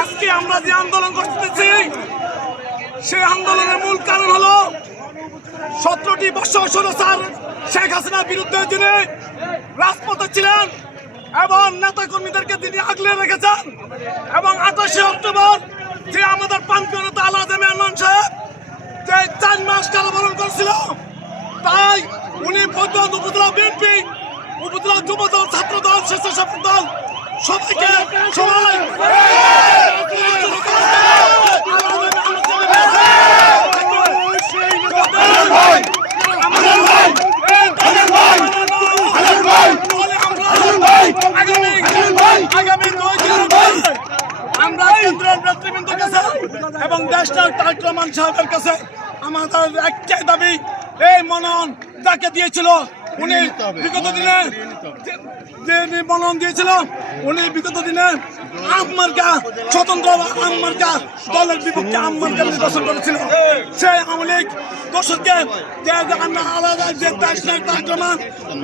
আজকে আমরা যে আন্দোলন করতেছি, সেই আন্দোলনের মূল কারণ হলো সতেরোটি বছর ষোলো সাল শেখ হাসিনার বিরুদ্ধে যিনি রাজপথে ছিলেন এবং নেতা কর্মীদেরকে তিনি আগলে রেখেছেন এবং আঠাশে অক্টোবর যে আমাদের নেতা আল্লাহ আনন্দ সাহেব যে চার মাস কারাবরণ করেছিল, তাই উনি পদ্ম উপজেলা বিএনপি, উপজেলা যুব দল ছাত্র সবাইকে সবাই আমরা কেন্দ্রের নেতৃবৃন্দের কাছে এবং দেশটার তারেক সাহেবের কাছে আমাদের একটাই দাবি, এই মনন যাকে দিয়েছিল উনি বিগত দিনে যে- যে দিয়েছিল উনি বিগত দিনে আমমার্কা স্বতন্ত্র আমমার্কা দলের বিপক্ষে আমমার্কা নির্বাচন করেছিল। সেই আওয়ামী লীগ দর্শককে আলাদা যে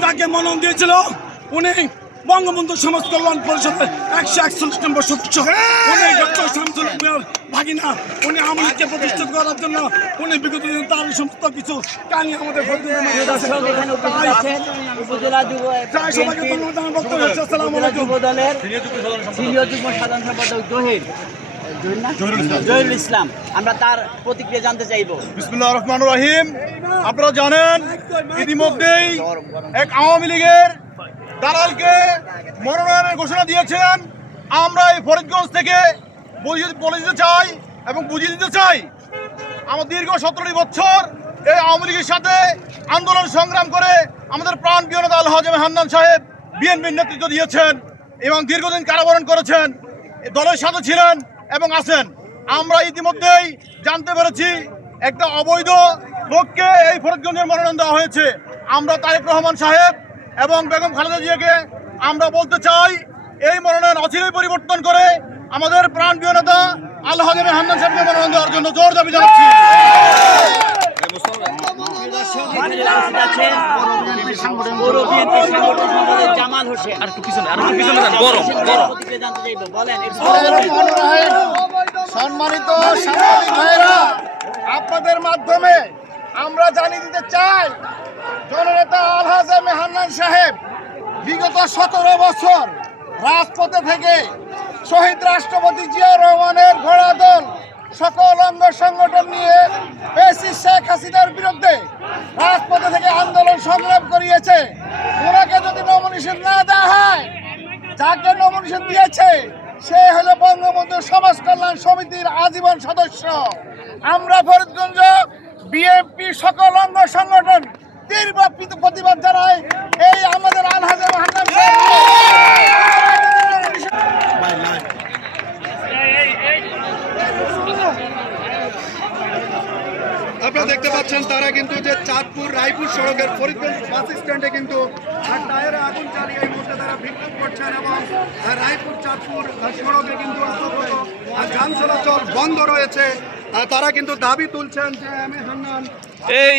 যাকে মনন দিয়েছিল উনি বঙ্গবন্ধু সমাজ কল্যাণ পরিষদের একশো একচল্লিশ নম্বর সদস্য। উনি ডক্টর শামসুল ভাগিনা। উনি আমাদেরকে প্রতিষ্ঠিত করার জন্য উনি বিগত দিনে তার সমস্ত কিছু কাহিনী আমাদের? জহিরুল ইসলাম? আমরা তার প্রতিক্রিয়া জানতে চাইব। বিসমুল্লাহ রহমান রহিম। আপনারা জানেন ইতিমধ্যেই এক আওয়ামী লীগের দালালকে মনোনয়নের ঘোষণা দিয়েছেন। আমরা এই ফরিদগঞ্জ থেকে বুঝিয়ে- বলে দিতে চাই এবং বুঝিয়ে দিতে চাই, আমার দীর্ঘ সতেরোটি বছর এই আওয়ামী লীগের সাথে আন্দোলন সংগ্রাম করে আমাদের প্রাণ বিয়নতা আল হাজম হান্নান সাহেব বিএনপির নেতৃত্ব দিয়েছেন এবং দীর্ঘদিন কারাবরণ করেছেন দলের সাথে ছিলেন এবং আছেন। আমরা ইতিমধ্যেই জানতে পেরেছি একটা অবৈধ লোককে এই ফরিদগঞ্জের মনোনয়ন দেওয়া হয়েছে। আমরা তারেক রহমান সাহেব এবং বেগম খালেদা জিয়াকে আমরা বলতে চাই, এই মনোনয়ন অচিরেই পরিবর্তন করে আমাদের প্রাণ প্রিয় নেতা আল্লাহ হান্নান সাহেবকে মনোনয়ন দেওয়ার জন্য জোর দাবি জানাচ্ছি। সম্মানিত আপনাদের মাধ্যমে আমরা জানিয়ে দিতে চাই, জননেতা মেহান্নান সাহেব, বিগত সতেরো বছর রাজপথে থেকে শহীদ রাষ্ট্রপতি জিয়া রহমানের ঘোড়া দল সকল অঙ্গ সংগঠন নিয়ে এসি শেখ হাসিনার বিরুদ্ধে রাজপথে থেকে আন্দোলন সংগ্রাম করিয়েছে। ওনাকে যদি নমিনেশন না দেওয়া হয়, যাকে নমিনেশন দিয়েছে, সে হলো বঙ্গবন্ধু সমাজ কল্যাণ সমিতির আজীবন সদস্য। আমরা ফরিদগঞ্জ, বিএনপি সকল অঙ্গ সংগঠন তীব্র প্রতিবাদ জানাই এই আমাদের আলহাজ হান্নান আপনারা দেখতে পাচ্ছেন তারা কিন্তু যে চাঁদপুর রায়পুর সড়কের ফরিদগঞ্জ বাস স্ট্যান্ডে কিন্তু আর টায়ারে আগুন চালিয়ে এই মুহূর্তে তারা বিক্ষোভ করছেন এবং রায়পুর চাঁদপুর সড়কে কিন্তু আহ, যান চলাচল বন্ধ রয়েছে। তারা কিন্তু দাবি তুলছেন যে এ হান্নান এই